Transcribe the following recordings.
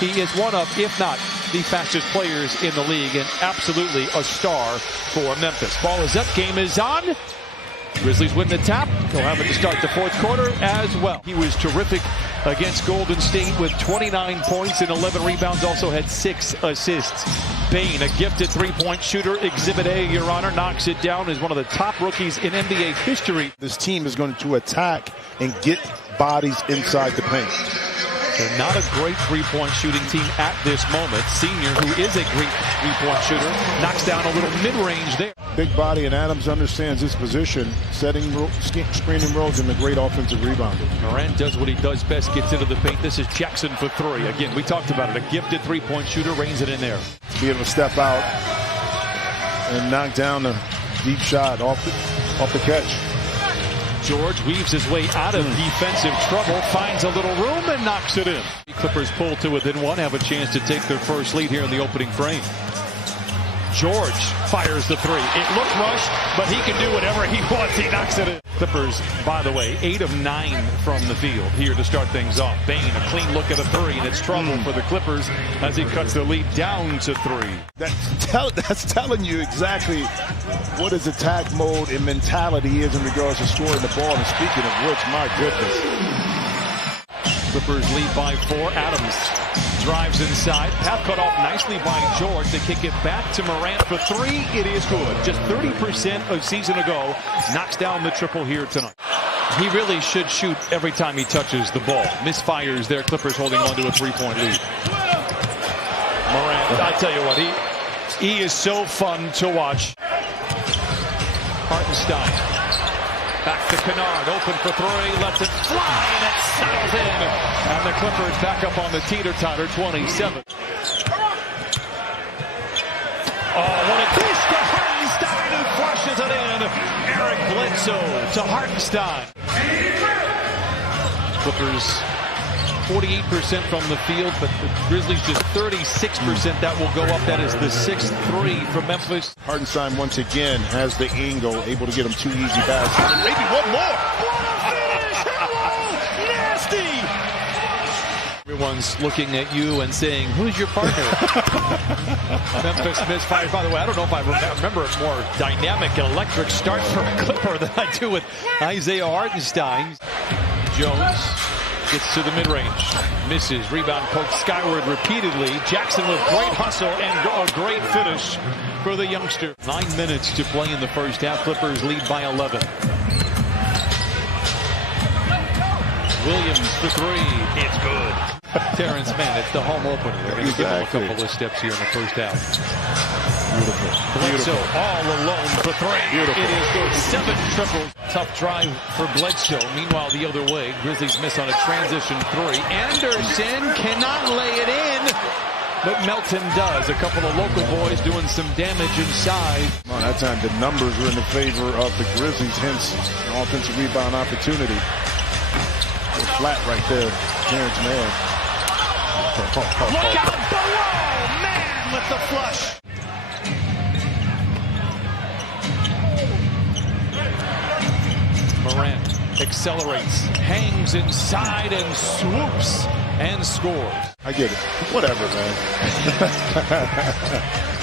He is one of, if not the fastest players in the league, and absolutely a star for Memphis. Ball is up, game is on. Grizzlies win the tap. They'll have it to start the fourth quarter as well. He was terrific against Golden State with 29 points and 11 rebounds, also had 6 assists. Bane, a gifted three-point shooter, Exhibit A, Your Honor, knocks it down as one of the top rookies in NBA history. This team is going to attack and get bodies inside the paint. They're not a great three-point shooting team at this moment. Senior, who is a great three-point shooter, knocks down a little mid-range there. Big body, and Adams understands his position, setting screening roles, and a great offensive rebounder. Morant does what he does best, gets into the paint. This is Jackson for 3. Again, we talked about it. A gifted three-point shooter, reins it in there. Be able to step out and knock down a deep shot off the catch. George weaves his way out of defensive trouble, finds a little room, and knocks it in. Clippers pull to within one, have a chance to take their first lead here in the opening frame. George fires the 3. It looked rushed, but he can do whatever he wants. He knocks it in. Clippers, by the way, 8 of 9 from the field here to start things off. Bane, a clean look at a 3, and it's trouble for the Clippers as he cuts the lead down to 3. That's telling you exactly what his attack mode and mentality is in regards to scoring the ball. And speaking of which, my goodness. Clippers lead by 4. Adams drives inside. Pass cut off nicely by George. They kick it back to Morant for 3. It is good. Just 30% a season ago. Knocks down the triple here tonight. He really should shoot every time he touches the ball. Misfires there. Clippers holding on to a 3-point lead. Morant, I tell you what, he is so fun to watch. Hartenstein. Back to Kennard, open for 3, lets it fly, and it settles in. And the Clippers back up on the teeter-totter, 27. Oh, what a dish to Hartenstein, who flushes it in. Eric Bledsoe to Hartenstein. Clippers 48% from the field, but the Grizzlies just 36%. That will go up. That is the 6th 3 for Memphis. Hartenstein once again has the angle, able to get him 2 easy baskets. Maybe one more. Nasty. Everyone's looking at you and saying, "Who's your partner?" Memphis misfires. By the way, I don't know if I remember a more dynamic and electric start for a Clipper than I do with Isaiah Hartenstein. Jones gets to the mid-range, misses, rebound poked skyward repeatedly. Jackson with great hustle and a great finish for the youngster. 9 minutes to play in the first half. Clippers lead by 11. Williams for 3. It's good. Terrence Mann, it's the home opener. They're going to give him a couple of steps here in the first half. Beautiful. Bledsoe all alone for 3. Beautiful. It is good. 7 triples. Tough drive for Bledsoe. Meanwhile, the other way, Grizzlies miss on a transition 3. Anderson cannot lay it in, but Melton does. A couple of local boys doing some damage inside. Well, that time the numbers were in the favor of the Grizzlies, hence an offensive rebound opportunity. Flat right there, Terrence Mann. Look out below! Man with the flush. Morant accelerates, hangs inside, and swoops and scores. I get it. Whatever, man.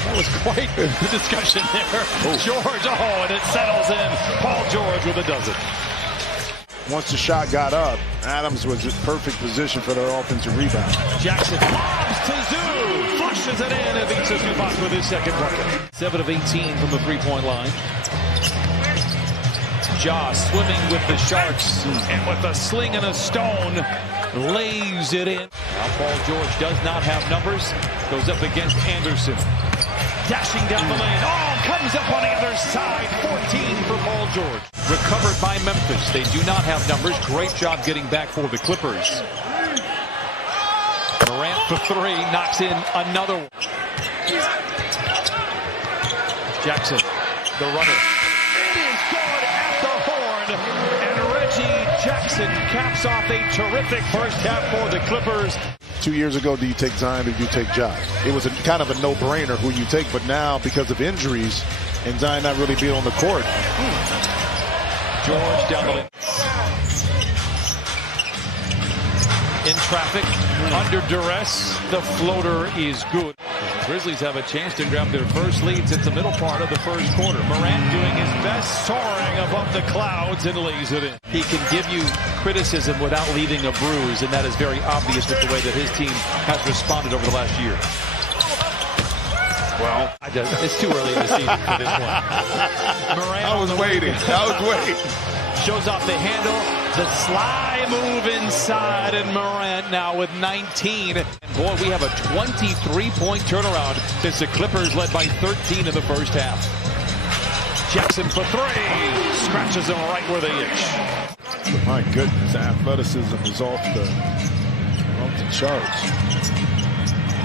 That was quite the discussion there. Oh. George, and it settles in. Paul George with a dozen. Once the shot got up, Adams was in perfect position for their offensive rebound. Jackson lobs to Zoo, flushes it in, and beats Zubac with his second bucket. 7 of 18 from the three-point line. Ja swimming with the Sharks, and with a sling and a stone, lays it in. Now Paul George does not have numbers, goes up against Anderson. Dashing down the lane, comes up on the other side, 14 for Paul George. Recovered by Memphis, they do not have numbers. Great job getting back for the Clippers. Morant for 3, knocks in another one. Jackson, the runner. It is good at the horn, and Reggie Jackson caps off a terrific first half for the Clippers. 2 years ago, do you take Zion or do you take Ja? It was kind of a no-brainer who you take, but now because of injuries and Zion not really being on the court. George down the lane. In traffic, Under duress, the floater is good. The Grizzlies have a chance to grab their first lead since the middle part of the first quarter. Morant doing his best, soaring above the clouds, and lays it in. He can give you criticism without leaving a bruise, and that is very obvious with the way that his team has responded over the last year. Well, it's too early in the season for this one. Morant I was waiting. Shows off the handle, the sly move inside, and Morant now with 19. And boy, we have a 23-point turnaround since the Clippers led by 13 in the first half. Jackson for three, scratches them right where they itch. My goodness, athleticism is off the charts.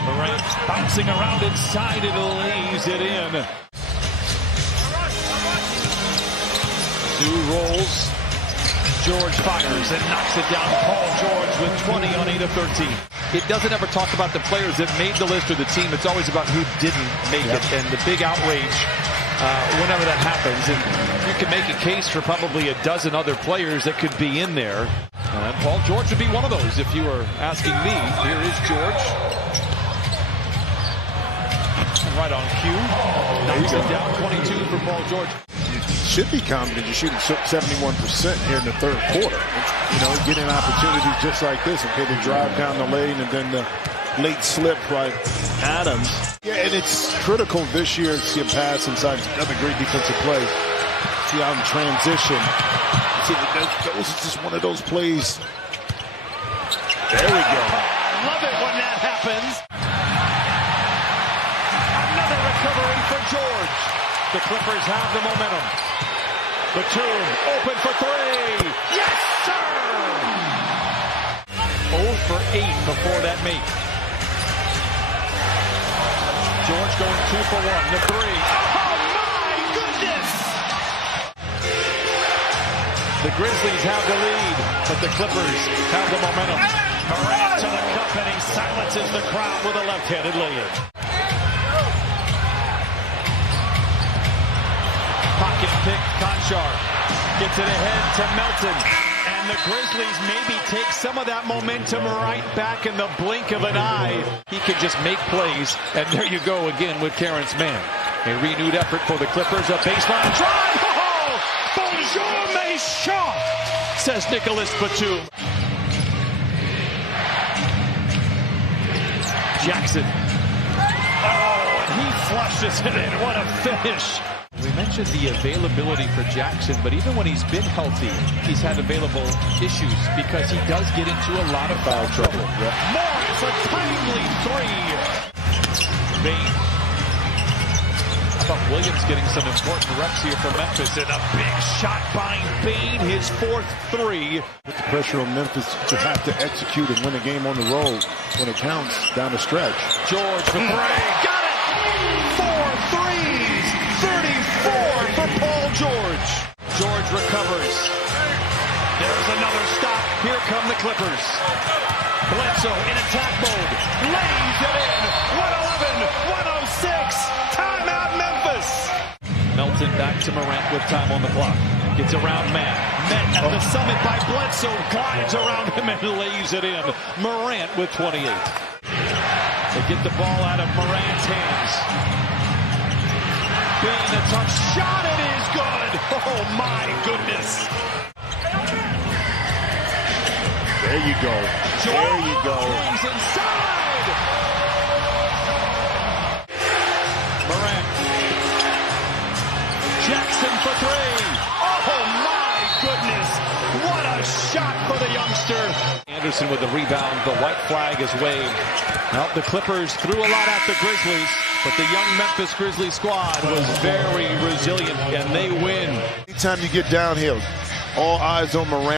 Morant bouncing around inside and lays it in. Zoo rolls. George fires and knocks it down. Paul George with 20 on 8 of 13. It doesn't ever talk about the players that made the list or the team. It's always about who didn't make it, and the big outrage whenever that happens. And you can make a case for probably a dozen other players that could be in there. And Paul George would be one of those if you were asking me. Here is George. Right on cue. Knocks it down. 22 for Paul George. Should be confident you're shooting 71% here in the third quarter. You know, getting opportunities just like this. Okay, they drive down the lane and then the late slip by Adams. Yeah, and it's critical this year to see a pass inside. Another great defensive play. See out in transition. See, those is just one of those plays. There we go. I love it when that happens. Another recovery for George. The Clippers have the momentum. Batum open for three. Yes, sir! 0 for 8 before that make. George going 2 for 1. The three. Oh, my goodness! The Grizzlies have the lead, but the Clippers have the momentum. Morant to the cup, and he silences the crowd with a left-handed lay-in. Pocket pick, Conchar gets it ahead to Melton, and the Grizzlies maybe take some of that momentum right back in the blink of an eye. He can just make plays, and there you go again with Terrence Mann. A renewed effort for the Clippers, a baseline drive. Oh, bonjour, mes chants, says Nicholas Batum. Jackson. Oh, and he flushes it in. What a finish. We mentioned the availability for Jackson, but even when he's been healthy, he's had available issues because he does get into a lot of foul trouble. Yeah. Morris, a timely three. Bane. How about Williams getting some important reps here for Memphis, and a big shot by Bane, his fourth three. With the pressure on Memphis to have to execute and win a game on the road when it counts down the stretch. George for three. Got it! 4 threes. 34 for Paul George. George recovers. There's another stop. Here come the Clippers. Bledsoe in attack mode. Lays it in. 111, 106. Timeout Memphis. Melton back to Morant with time on the clock. Gets around Mann. Met at the summit by Bledsoe. Glides around him and lays it in. Morant with 28. They get the ball out of Morant's hands. Bane, a tough shot, it is good. Oh, my goodness. There you go. There you go. He's inside. Morant. Jackson for three. Oh, my goodness. What a shot for the youngster. Anderson with the rebound. The white flag is waved. Well, the Clippers threw a lot at the Grizzlies, but the young Memphis Grizzlies squad was very resilient, and they win. Anytime you get downhill, all eyes on Morant.